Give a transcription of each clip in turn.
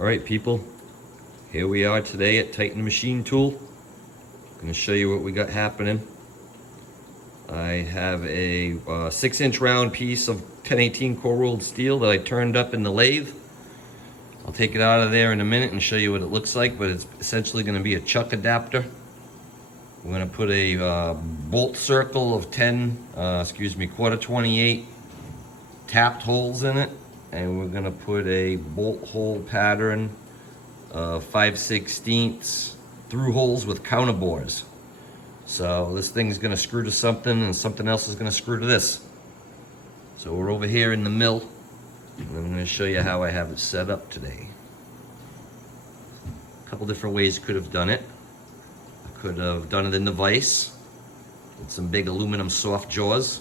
All right, people, here we are today at Titan Machine Tool. I'm gonna show you what we got happening. I have a 6-inch round piece of 1018 core rolled steel that I turned up in the lathe. I'll take it out of there in a minute and show you what it looks like, but it's essentially gonna be a chuck adapter. We're gonna put a bolt circle of quarter 28 tapped holes in it, and we're gonna put a bolt hole pattern of 5/16 through holes with counter bores. So this thing's gonna screw to something and something else is gonna screw to this. So we're over here in the mill and I'm gonna show you how I have it set up today. A couple different ways I could have done it. I could have done it in the vise with some big aluminum soft jaws.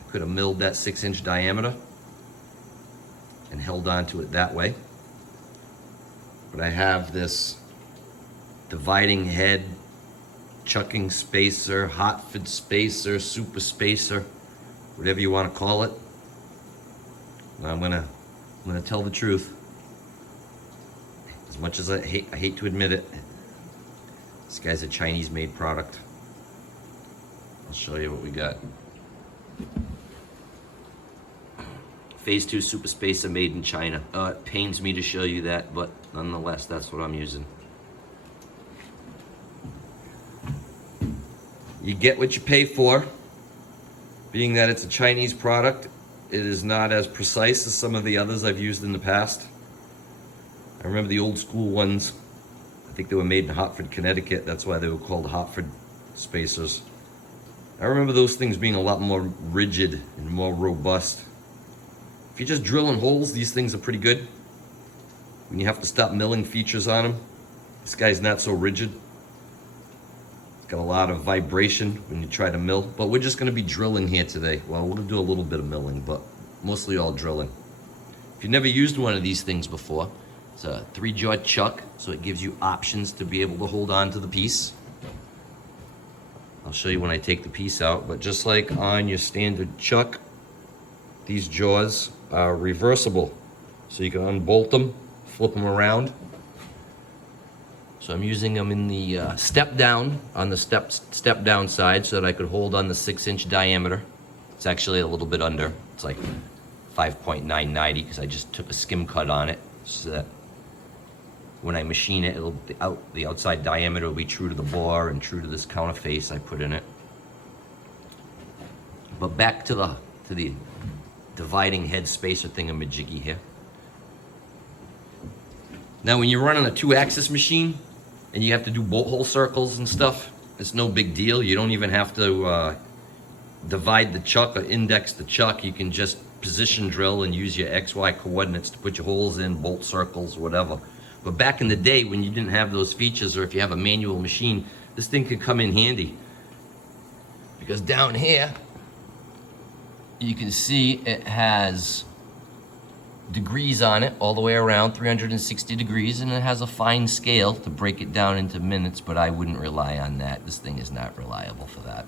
I could have milled that 6-inch diameter and held on to it that way. But I have this dividing head, chucking spacer, Hotford spacer, super spacer, whatever you want to call it. And I'm gonna tell the truth. As much as I hate to admit it, this guy's a Chinese-made product. I'll show you what we got. Phase 2 Super Spacer made in China. It pains me to show you that, but nonetheless, that's what I'm using. You get what you pay for. Being that it's a Chinese product, it is not as precise as some of the others I've used in the past. I remember the old school ones. I think they were made in Hartford, Connecticut. That's why they were called Hartford spacers. I remember those things being a lot more rigid and more robust. If you're just drilling holes, these things are pretty good. When you have to stop milling features on them, this guy's not so rigid. It's got a lot of vibration when you try to mill, but we're just gonna be drilling here today. Well, we'll do a little bit of milling, but mostly all drilling. If you've never used one of these things before, it's a 3-jaw chuck, so it gives you options to be able to hold on to the piece. I'll show you when I take the piece out, but just like on your standard chuck, these jaws are reversible. So you can unbolt them, flip them around. So I'm using them in the step down, on the step down side, so that I could hold on the 6-inch diameter. It's actually a little bit under. It's like 5.990 because I just took a skim cut on it, so that when I machine it, the outside diameter will be true to the bore and true to this counter face I put in it. But back to the dividing head spacer thingamajiggy here. Now when you're running a 2-axis machine and you have to do bolt hole circles and stuff, it's no big deal. You don't even have to divide the chuck or index the chuck. You can just position drill and use your XY coordinates to put your holes in, bolt circles, whatever. But back in the day when you didn't have those features, or if you have a manual machine, this thing could come in handy. Because down here, you can see it has degrees on it all the way around, 360 degrees, and it has a fine scale to break it down into minutes, but I wouldn't rely on that. This thing is not reliable for that.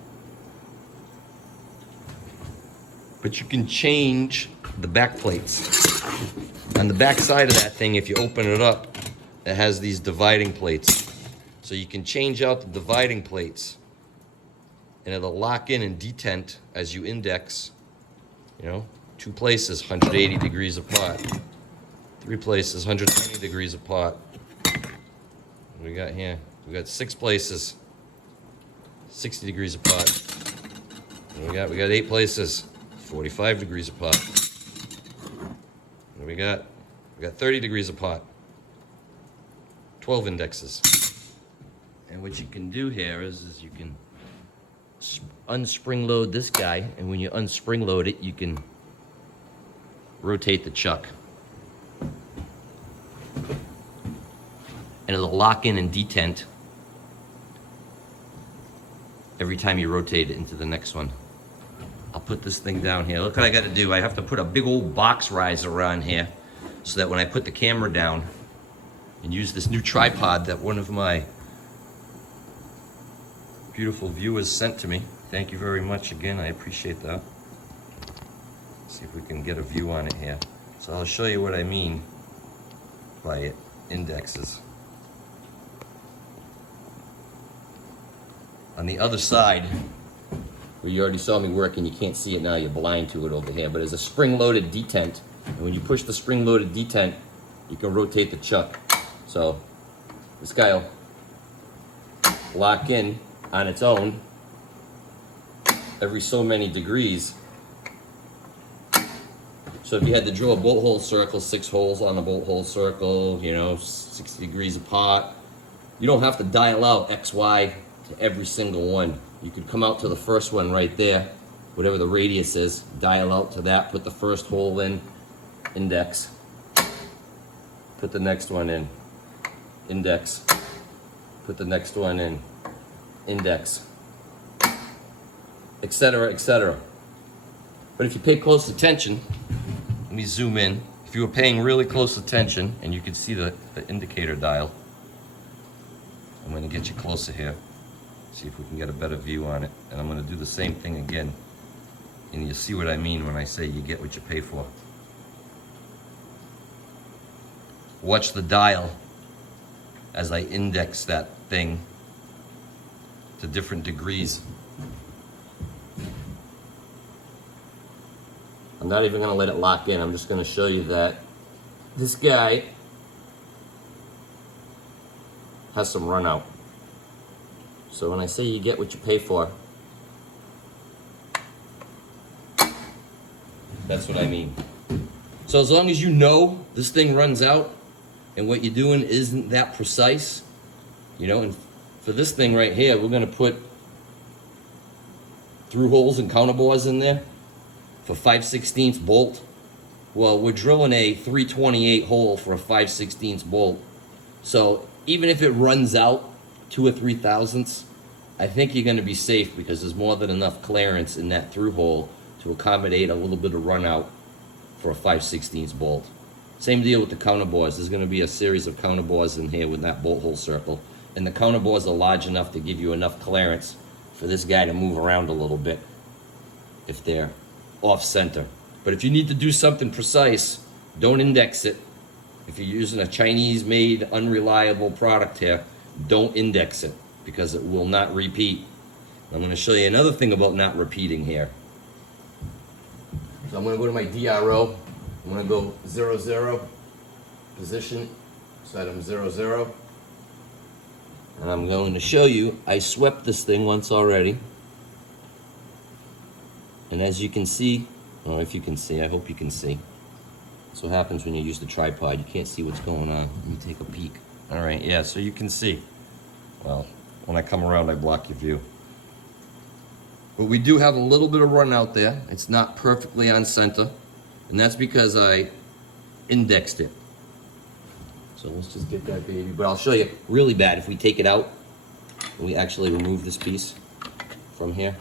But you can change the back plates. On the back side of that thing, if you open it up, it has these dividing plates. So you can change out the dividing plates, and it'll lock in and detent as you index. You know, 2 places, 180 degrees apart. 3 places, 120 degrees apart. What do we got here? We got 6 places, 60 degrees apart. What do we got 8 places, 45 degrees apart. What do we got? We got 30 degrees apart. 12 indexes. And what you can do here is you can unspring load this guy, and when you unspring load it, you can rotate the chuck. And it'll lock in and detent every time you rotate it into the next one. I'll put this thing down here. Look what I gotta do. I have to put a big old box riser on here so that when I put the camera down and use this new tripod that one of my beautiful viewers sent to me. Thank you very much again, I appreciate that. See if we can get a view on it here. So I'll show you what I mean. by indexes. On the other side, where you already saw me working, you can't see it now, you're blind to it over here, but there's a spring-loaded detent, and when you push the spring-loaded detent, you can rotate the chuck. So this guy will lock in on its own every so many degrees. So if you had to drill a bolt hole circle, 6 holes on the bolt hole circle, you know, 60 degrees apart, you don't have to dial out X, Y to every single one. You could come out to the first one right there, whatever the radius is, dial out to that, put the first hole in, index, put the next one in, index, put the next one in, index, etc., etc. But if you pay close attention, let me zoom in. If you were paying really close attention, and you can see the indicator dial, I'm going to get you closer here, see if we can get a better view on it. And I'm going to do the same thing again, and you'll see what I mean when I say you get what you pay for. Watch the dial as I index that thing to different degrees. I'm not even going to let it lock in. I'm just going to show you that this guy has some run out. So when I say you get what you pay for, that's what I mean. So as long as you know this thing runs out and what you're doing isn't that precise, you know, and for this thing right here, we're going to put through holes and counterbores in there for 5/16 bolt. Well, we're drilling a 328 hole for a 5/16 bolt. So even if it runs out 2 or 3 thousandths, I think you're going to be safe because there's more than enough clearance in that through hole to accommodate a little bit of run out for a 5/16 bolt. Same deal with the counterbores. There's going to be a series of counterbores in here with that bolt hole circle. And the counterbores are large enough to give you enough clearance for this guy to move around a little bit if they're off center. But if you need to do something precise, don't index it. If you're using a Chinese made unreliable product here, don't index it because it will not repeat. I'm going to show you another thing about not repeating here. So I'm going to go to my DRO. I'm going to go 0, 0, position, set them 0, 0. And I'm going to show you, I swept this thing once already. And as you can see, I don't know if you can see, I hope you can see. That's what happens when you use the tripod. You can't see what's going on. Let me take a peek. All right, yeah, so you can see. Well, when I come around, I block your view. But we do have a little bit of run out there. It's not perfectly on center. And that's because I indexed it. So let's just get that baby. But I'll show you really bad if we take it out and we actually remove this piece from here.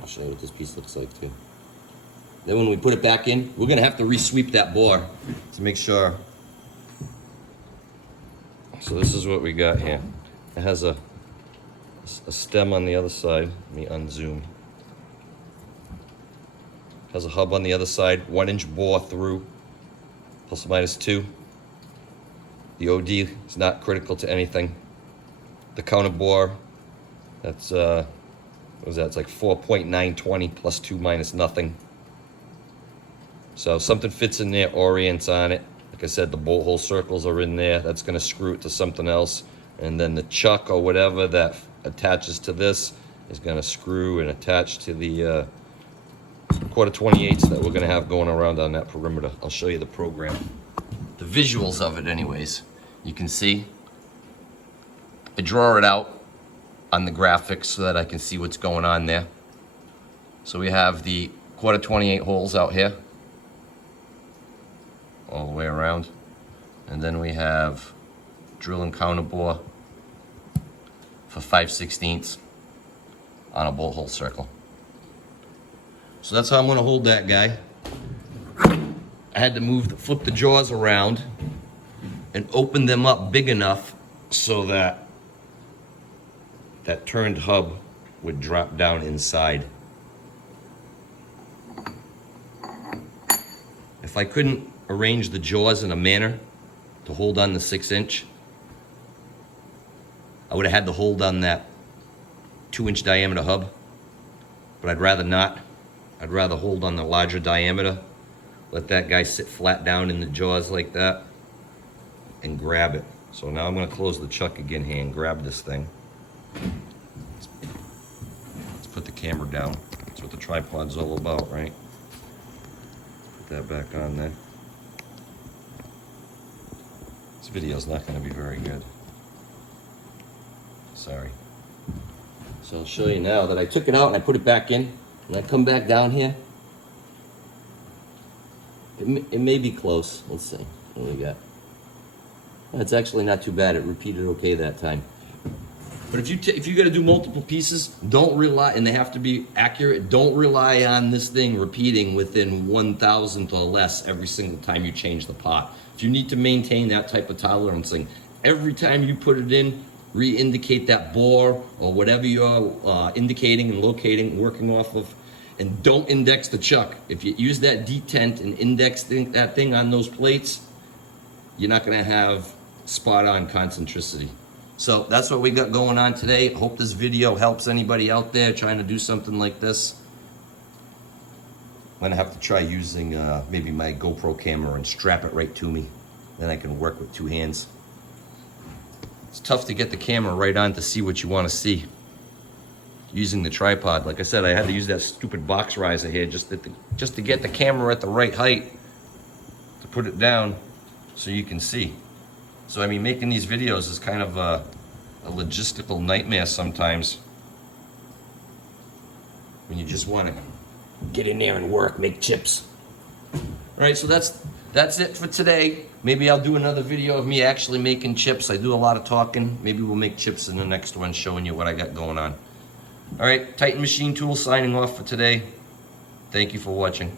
I'll show you what this piece looks like too. Then when we put it back in, we're gonna have to re-sweep that bore to make sure. So this is what we got here. It has a stem on the other side. Let me unzoom. Has a hub on the other side, 1-inch bore through, plus or minus 2. The OD is not critical to anything. The counter bore, that's what was that? It's like 4.920 plus 2 minus nothing. So if something fits in there, orients on it. Like I said, the bolt hole circles are in there. That's going to screw it to something else. And then the chuck or whatever that attaches to this is going to screw and attach to the 1/4-28 that we're going to have going around on that perimeter. I'll show you the program. The visuals of it anyways. You can see. I draw it out on the graphics so that I can see what's going on there. So we have the 1/4-28 holes out here. All the way around. And then we have drill and counter bore for 5/16 on a bolt hole circle. So that's how I'm going to hold that guy. I had to flip the jaws around and open them up big enough so that that turned hub would drop down inside. if I couldn't arrange the jaws in a manner to hold on the 6-inch, I would have had to hold on that 2-inch diameter hub, but I'd rather not. I'd rather hold on the larger diameter, let that guy sit flat down in the jaws like that, and grab it. So now I'm gonna close the chuck again here and grab this thing. Let's put the camera down. That's what the tripod's all about, right? Put that back on there. This video's not gonna be very good. Sorry. So I'll show you now that I took it out and I put it back in, and I come back down here. It may be close. Let's see what we got. It's actually not too bad. It repeated okay that time. But if you got to do multiple pieces, don't rely, and they have to be accurate. Don't rely on this thing repeating within 1,000th or less every single time you change the pot. If you need to maintain that type of tolerancing, every time you put it in, re-indicate that bore or whatever you're indicating and locating, working off of, and don't index the chuck. If you use that detent and index that thing on those plates, you're not going to have spot on concentricity. So that's what we got going on today. Hope this video helps anybody out there trying to do something like this. I'm gonna have to try using maybe my GoPro camera and strap it right to me. Then I can work with 2 hands. It's tough to get the camera right on to see what you want to see using the tripod. Like I said, I had to use that stupid box riser here just to get the camera at the right height to put it down so you can see. So I mean, making these videos is kind of a logistical nightmare sometimes when you just want to get in there and work, make chips. All right, so that's it for today. Maybe I'll do another video of me actually making chips. I do a lot of talking. Maybe we'll make chips in the next one, showing you what I got going on. All right, Titan Machine Tools signing off for today. Thank you for watching.